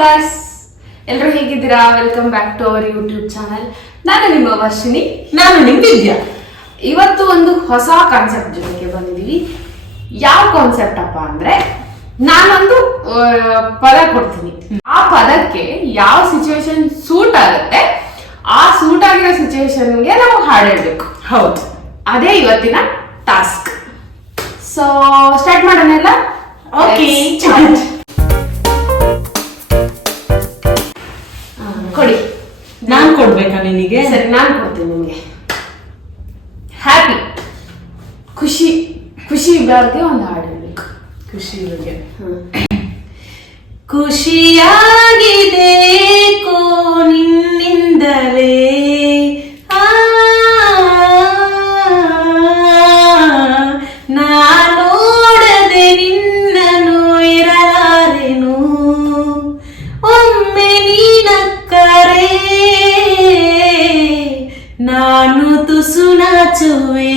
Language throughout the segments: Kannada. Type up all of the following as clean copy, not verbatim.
ಗಾಯ್ಸ್, ಎಲ್ಲರೂ ಹೇಗಿದ್ದೀರಾ? Welcome back to our YouTube channel. ನಾನು ನಿಮ್ಮ ವರ್ಷಿನಿ. ನಾನು ನಿಮ್ಮ ವಿದ್ಯಾ. ಇವತ್ತು ಒಂದು ಹೊಸ ಕಾನ್ಸೆಪ್ಟ್ ಜೊತೆಗೆ ಬಂದಿದ್ದೀವಿ. ಯಾವ ಕಾನ್ಸೆಪ್ಟ್ ಅಪ್ಪ ಅಂದ್ರೆ, ನಾನೊಂದು ಪದ ಕೊಡ್ತೀನಿ. ಆ ಪದಕ್ಕೆ ಯಾವ ಸಿಚುವೇಶನ್ ಸೂಟ್ ಆಗುತ್ತೆ, ಆ ಸೂಟ್ ಆಗಿರೋ ಸಿಚುವೇಶನ್ಗೆ ನಾವು ಹಾಡು ಹೇಳ್ಬೇಕು. ಹೌದು, ಅದೇ ಇವತ್ತಿನ ಟಾಸ್ಕ್. ಸೊ ಸ್ಟಾರ್ಟ್ ಮಾಡೋಣ. ಓಕೆ, ಕೊಡಿ. ನಾನ್ ಕೊಡ್ಬೇಕಾ ನಿನಗೆ? ಸರಿ, ನಾನು ಕೊಡ್ತೀನಿ ನಿಮಗೆ. ಹ್ಯಾಪಿ, ಖುಷಿ ಖುಷಿ ಬಗ್ಗೆ ಒಂದು ಹಾಡು ಹೇಳ್ಬೇಕು. ಖುಷಿ ಬಗ್ಗೆ. ಖುಷಿಯಾಗಿದೆ ನಿನ್ನಿಂದಲೇ, ನಾನೋಡದೆ ನಿನ್ನನು ಇರಲಾರೆನು, ಒಮ್ಮೆ ನೀನಕ್ಕರೆ ನಾನು ತುಸು ನಾಚುವೆ.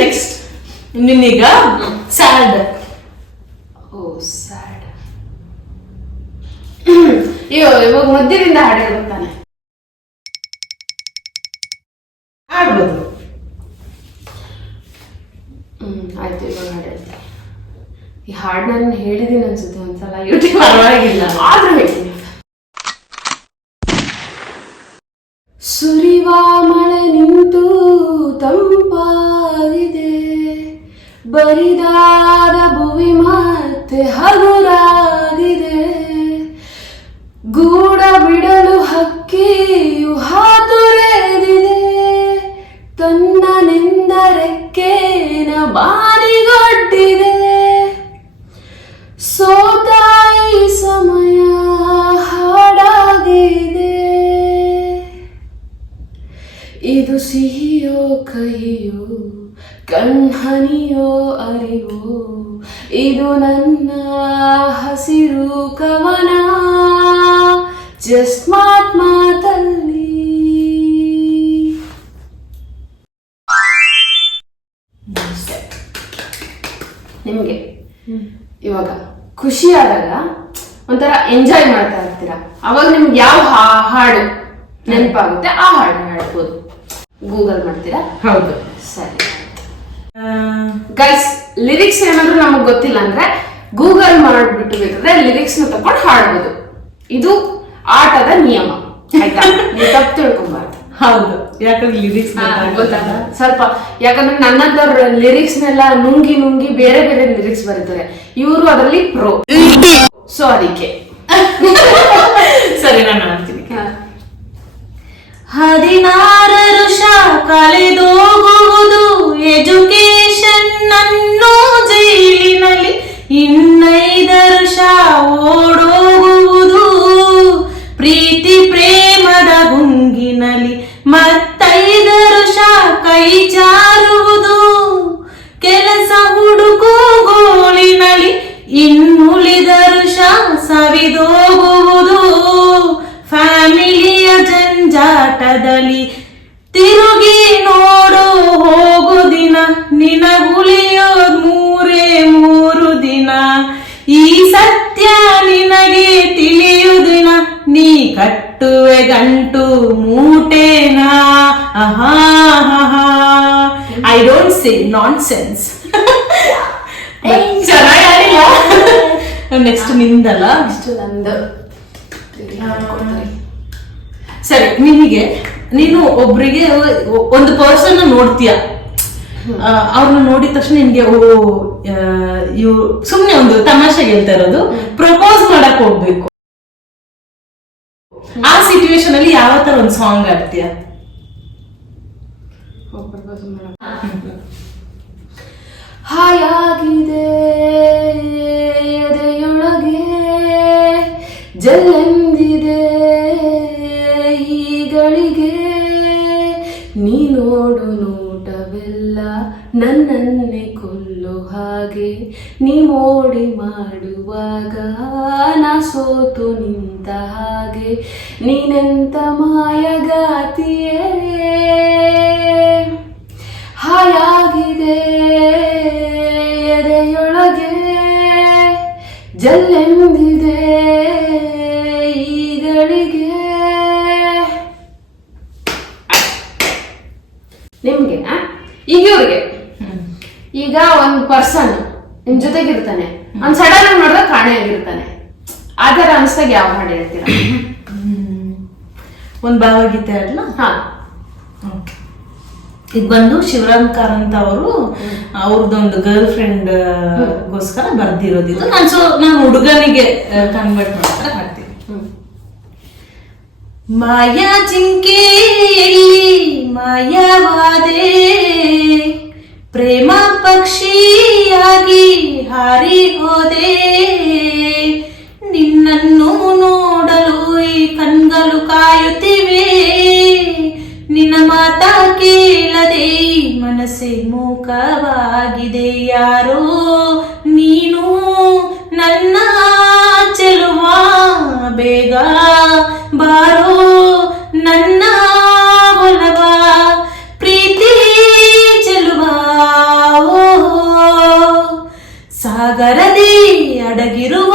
ನೆಕ್ಸ್ಟ್ ನಿನ್ನೀಗ ಸ್ಯಾಡ್. ಓ ಸ್ಯಾಡ್. ಇವಾಗ ಮಧ್ಯದಿಂದ ಹಾಡು ಹೇಳ್ತಾನೆ. ಆಡ್ಬೋದು. ಆಯ್ತು, ಇವಾಗ ಹಾಡು ಹೇಳ್ತೀನಿ. ಈ ಹಾಡು ನಾನು ಹೇಳಿದೀನಿ ಅನ್ಸುತ್ತೆ ಒಂದ್ಸಲ ಯೂಟ್ಯೂಬ್. ಪರವಾಗಿಲ್ಲ, ಆದ್ರೂ ಹೇಳ್ತೀನಿ. ಸುರಿವ ಮಳೆ ನಿಂತು ತಂಪಾಗಿದೆ, ಬರಿದಾದ ಭುವಿ ಮತ್ತೆ ಹಗುರಾಗಿದೆ, ಗೂಡ ಬಿಡಲು ಹಕ್ಕಿಯು ಹಾತುರೆದಿದೆ, ತನ್ನ ನೆಂದರೆಕ್ಕೇನ ಬಾನಿಗೊಡ್ಡಿದೆ, ಸೋತಾಯಿ ಸಮಯ ಹಾಡಾಗಿದೆ, ಇದು ಸಿಹಿಯೋ ಕಹಿಯೋ ಕಣ್ಹನಿಯೋ ಅರಿವೋ, ಇದು ನನ್ನ ಹಸಿರು ಕವನ ಜಸ್ಟ್ ಮಾತಲ್ಲಿ. ನಿಮ್ಗೆ ಇವಾಗ ಖುಷಿ ಆದಾಗ ಒಂಥರ ಎಂಜಾಯ್ ಮಾಡ್ತಾ ಇರ್ತೀರಾ, ಅವಾಗ ನಿಮ್ಗೆ ಯಾವ ಹಾಡು ನೆನಪಾಗುತ್ತೆ ಆ ಹಾಡು ಹಾಡ್ಬೋದು. ಗೂಗಲ್ ಮಾಡ್ತೀರಾ? ಹೌದು. ಸರಿ ಗೈಸ್, ಲಿರಿಕ್ಸ್ ಏನಾದ್ರು ನಮಗ್ ಗೊತ್ತಿಲ್ಲ ಅಂದ್ರೆ ಗೂಗಲ್ ಮಾಡ್ಬಿಟ್ಟು ಬೇಕಾದ್ರೆ ಲಿರಿಕ್ಸ್ ನ ತಕೊಂಡು ಹಾಡ್ಬೋದು. ಇದು ಆಟದ ನಿಯಮ, ಆಯ್ತಾ? ನೀವು ತಪ್ಪು ತಿಳ್ಕೊಂಬಾರ್ದು. ಹೌದು, ಯಾಕಂದ್ರೆ ಲಿರಿಕ್ಸ್ ಗೊತ್ತಾಗ ಸ್ವಲ್ಪ, ಯಾಕಂದ್ರೆ ನನ್ನದವ್ರ ಲಿರಿಕ್ಸ್ ನೆಲ್ಲ ನುಂಗಿ ನುಂಗಿ ಬೇರೆ ಬೇರೆ ಲಿರಿಕ್ಸ್ ಬರೀತಾರೆ, ಇವರು ಅದರಲ್ಲಿ ಪ್ರೋ. ಸೊ ಅದಕ್ಕೆ ಸರಿ, ನಾನು ಮಾಡ್ತೀನಿ. 16 ವರ್ಷ ಕಳೆದೋಗುವುದು ಎಜುಕೇಶನ್ ಅನ್ನೋ ಜೈಲಿನಲ್ಲಿ, 15 ವರ್ಷ ಓಡೋಗುವುದು ಪ್ರೀತಿ ಪ್ರೇಮದ ಗುಂಗಿನಲ್ಲಿ, ಮತ್ತೈದು ವರ್ಷ ಕೈ ಚಾರುವುದು ಕೆಲಸ ಹುಡುಕೋ ಗೋಳಿನಲ್ಲಿ, ಇನ್ನುಳಿದ ವರ್ಷ ಸವಿದೋಗುವುದು ಫ್ಯಾಮಿಲಿಯ ಜಂಜಾಟದಲ್ಲಿ, ತಿರುಗಿ ನೋಡು ಹೋಗು ದಿನ ನಿನಗುಳಿಯೋ 3 ದಿನ, ಈ ಸತ್ಯ ನಿನಗೆ ತಿಳಿಯುದಿನ, ನೀ ಕಟ್ಟುವೆ ಗಂಟು ಮೂಟೇನಾ. I don't say nonsense. ಚೆನ್ನಾಗಿಲ್ಲ. ನೆಕ್ಸ್ಟ್ ನಿಂದಲ್ಲ, ಇಷ್ಟು ನಂದು. ಸರಿ, ನಿನಗೆ ನೀನು ಒಬ್ರಿಗೆ ಒಂದು ಪರ್ಸನ್ ನೋಡ್ತೀಯ, ಅವ್ರನ್ನ ನೋಡಿದ ತಕ್ಷಣ ನಿನ್ಗೆ ಇವ್ ಸುಮ್ನೆ ಒಂದು ತಮಾಷೆಗೆ ಹೇಳ್ತಾ ಇರೋದು, ಪ್ರಪೋಸ್ ಮಾಡಕ್ ಹೋಗ್ಬೇಕು. ಆ ಸಿಚುವೇಶನ್ ಅಲ್ಲಿ ಯಾವ ತರ ಒಂದು ಸಾಂಗ್ ಆಡ್ತೀಯ? ಹಾಯಾಗಿದೆ ಎದೆಯೊಳಗೆ ಜಲ್ಲೆಂದಿದೆ ಈಗಳಿಗೆ, ನೀ ನೋಡು ನೋಟವೆಲ್ಲ ನನ್ನನ್ನೇ ಕೊಲ್ಲೋ ಹಾಗೆ, ನೀ ಮೋಡಿ ಮಾಡುವಾಗ ನಾ ಸೋತು ನಿಂತ ಹಾಗೆ, ನೀನೆಂತ ಮಾಯಗಾತಿಯೇ, ಹಾಯಾಗಿದೆ ಎದೆಯೊಳಗೆ ಜಲ್ಲೆಂದಿದೆ ಈಗಳಿಗೆ. ನಿಮ್ಗೆ ಈಗ ಇವ್ರಿಗೆ ಈಗ ಒಂದ್ ಪರ್ಸನ್ ನಿಮ್ ಜೊತೆಗಿರ್ತಾನೆ, ಒಂದ್ ಸಡನ್ ಆಗಿ ನೋಡಿದ್ರೆ ಕಾಣೆ ಆಗಿರ್ತಾನೆ, ಆತರ ಅನ್ಸ್ದಾಗ ಯಾವ ಹಾಡು ಹೇಳ್ತೀರಾ? ಒಂದ್ ಭಾವಗೀತೆ ಅಲ್ಲ. ಹಾ, ಈಗ ಬಂದು ಶಿವರಾಮ್ ಕಾರಂತ್ ಅವರು ಅವ್ರದ್ದೊಂದು ಗರ್ಲ್ ಫ್ರೆಂಡ್ ಗೋಸ್ಕರ ಬರ್ದಿರೋದಿದ್ದು. ನಾನು ಹುಡುಗನಿಗೆ ಕನ್ವರ್ಟ್ ಮಾಡ್ತಾ ಮಾಡ್ತೀನಿ. ಮಾಯಾ ಜಿಂಕೆಯಲ್ಲಿ ಮಾಯವಾದೆ, ಪ್ರೇಮ ಪಕ್ಷಿಯಾಗಿ ಹಾರಿ ಹೋದೆ, ನಿನ್ನನ್ನು ನೋಡಲು ಈ ಕಣ್ಗಳು ಕಾಯುತ್ತಿವೆ, ನಿನ್ನ ಮಾತ ಕೇಳದೆ ಮನಸ್ಸೆ ಮೂಕವಾಗಿದೆ, ಯಾರೋ ನೀನು ನನ್ನ ಚೆಲುವ, ಬೇಗ ಬಾರೋ ನನ್ನ ಒಲವ, ಪ್ರೀತಿ ಚೆಲುವ, ಸಾಗರದಿ ಅಡಗಿರುವ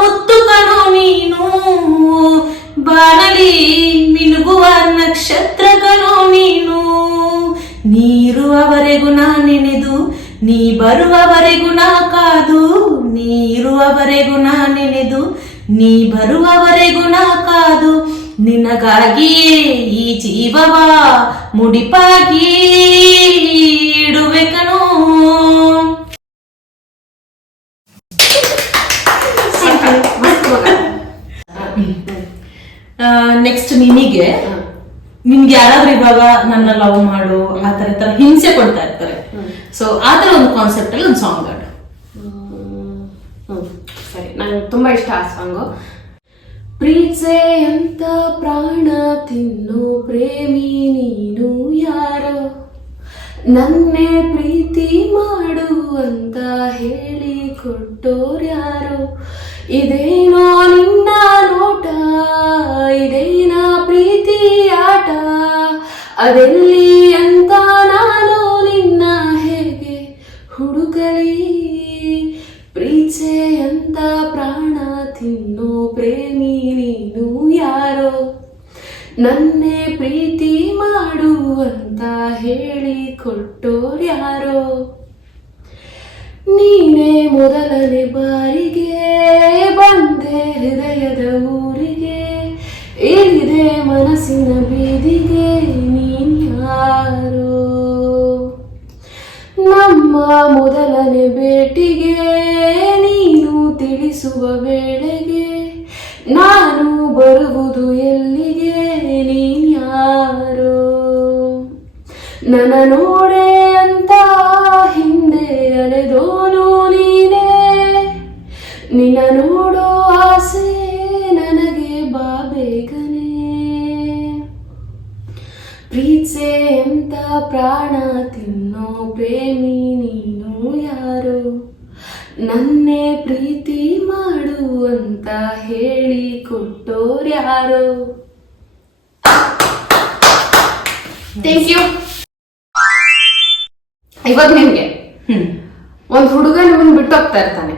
ಮುತ್ತು ಕಣೋ ನೀನು, ಬಾನಲಿ ಮಿನುಗುವ ನಕ್ಷತ್ರ ಕಣೋ ನೀನು, ನೀರುವವರೆಗೂ ನಾ ನೆನೆದು ನೀ ಬರುವವರೆಗೂ ನಾ ಕಾದು, ನೀರುವವರೆಗೂ ನಾ ನೆನೆದು ನೀ ಬರುವವರೆಗೂ ನಾ ಕಾದು, ನಿನಗಾಗಿಯೇ ಈ ಜೀವವ ಮುಡಿಪಾಗಿ ಇಡುವೆ ಕಣೋ. ನೆಕ್ಸ್ಟ್ ನಿನಗೆ ಯಾರಾದ್ರೂ ಇವಾಗ ನನ್ನ ಲವ್ ಮಾಡು ಆ ತರ ಹಿಂಸೆ ಕೊಡ್ತಾ ಇರ್ತಾರೆ, ಸೊ ಆತರ ಒಂದು ಕಾನ್ಸೆಪ್ಟ್ ಅಲ್ಲಿ ಒಂದು ಸಾಂಗ್ ಆಡು. ಸರಿ, ನಂಗೆ ತುಂಬಾ ಇಷ್ಟ ಆ ಸಾಂಗು. ಪ್ರೀತ್ಸೆ ಅಂತ ಪ್ರಾಣ ತಿನ್ನು ಪ್ರೇಮಿ ನೀನು ಯಾರೋ, ನನ್ನೇ ಪ್ರೀತಿ ಮಾಡು ಅಂತ ಹೇಳಿ ಕೊಟ್ಟೋರ್ಯಾರೋ, ಇದೇನೋ ನಿನ್ನ ನೋಟ, ಇದೇನಾ ಪ್ರೀತಿ ಆಟ, ಅದೆಲ್ಲಿ ಅಂತ ನಾನು ನಿನ್ನ ಹೇಗೆ ಹುಡುಕಲಿ, ಪ್ರೀತ್ಸೆ ಅಂತ ಪ್ರಾಣ ತಿನ್ನು ಪ್ರೇಮಿ ನೀನು ಯಾರೋ, ನನ್ನೇ ಪ್ರೀತಿ ಮಾಡು ಅಂತ ಹೇಳಿ ಕೊಟ್ಟೋರ್ಯಾರೋ, ನೀನೇ ಮೊದಲನೇ ಬಾರಿಗೆ ಬಂದೆ ಹೃದಯದ ಊರಿಗೆ, ಇಳಿದೆ ಮನಸ್ಸಿನ ಬೀದಿಗೆ ನೀನ್ಯಾರೋ, ನಮ್ಮ ಮೊದಲನೇ ಭೇಟಿಗೆ ನೀನು ತಿಳಿಸುವ ವೇಳೆಗೆ ನಾನು ಬರುವುದು ಎಲ್ಲಿಗೆ ನೀನ್ಯಾರೋ, ನನ್ನ ನೋಡೆ ಅಂತ ಹಿಂದೆ ಅಲೆದೋನು ನೀನೇ, ನಿನ್ನ ನೋಡೋ ಆಸೆ ನನಗೆ ಬಾ ಬೇಗನೆ, ಪ್ರೀತ್ಸೆ ಅಂತ ಪ್ರಾಣ ತಿನ್ನೋ ಪ್ರೇಮಿ ನೀನು ಯಾರೋ, ನನ್ನೇ ಪ್ರೀತಿ ಮಾಡು ಅಂತ ಹೇಳಿ ಕೊಟ್ಟೋರ್ಯಾರೋ. Thank you. ಇವಾಗ ನಿಮ್ಗೆ ಒಂದ್ ಹುಡುಗ ನಿಮ್ಮನ್ನ ಬಿಟ್ಟು ಹೋಗ್ತಾ ಇರ್ತಾನೆ,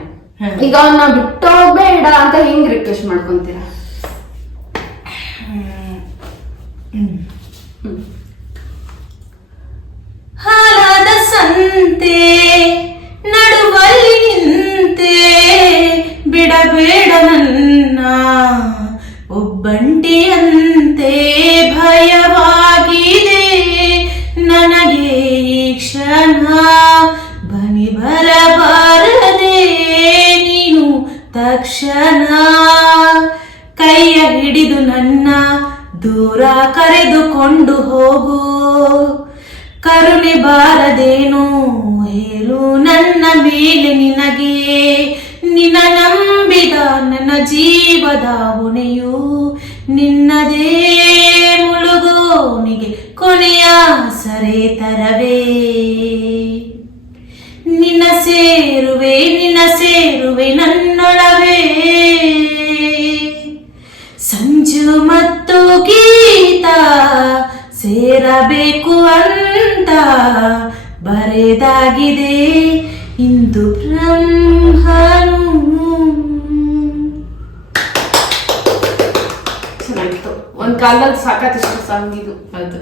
ಈಗ ಅವನ್ನ ಬಿಟ್ಟೋಗ್ಬೇಡ ಅಂತ ಹೆಂಗ್ ರಿಕ್ವೆಸ್ಟ್ ಮಾಡ್ಕೊಂತೀರಾ? ಹಾಲಾದ ಸಂತೆ ನಡುವಲ್ಲಿ ನಿಂತೆ, ಬಿಡಬೇಡ ನನ್ನ ಒಬ್ಬಂಟಿಯಂತೆ, ಭಯವಾಗಿದೆ ನನಗೆ ಈ ಕ್ಷಣ, ಬನಿ ಬರಬಾರದೆ ನೀನು ತಕ್ಷಣ, ಕೈಯ ಹಿಡಿದು ನನ್ನ ದೂರ ಕರೆದುಕೊಂಡು ಹೋಗು, ಕರುಣೆ ಬಾರದೇನೋ ಹೇಳು ನನ್ನ ಮೇಲೆ ನಿನಗೆ, ನಿನ್ನ ನಂಬಿದ ನನ್ನ ಜೀವದ ಹೊಣೆಯು ನಿನ್ನದೇ, ಮುಳುಗೋನಿಗೆ ಕೊನೆಯ ಸರೆ ತರವೇ, ನಿನ್ನ ಸೇರುವೆ ನನ್ನೊಳವೇ, ಸಂಜು ಮತ್ತು ಗೀತ ಸೇರಬೇಕು ಅಂತ ಬರೆದಾಗಿದೆ ಇಂದು ಬ್ರಹ್ಮನು. ಇತ್ತು ಒಂದ್ ಕಾಲದಲ್ಲಿ ಸಖತ್ ಇಷ್ಟ ಸಾಂಗ್ ಇದು. ಹೌದು.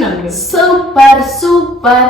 ನನ್ಗೆ ಸೂಪರ್ ಸೂಪರ್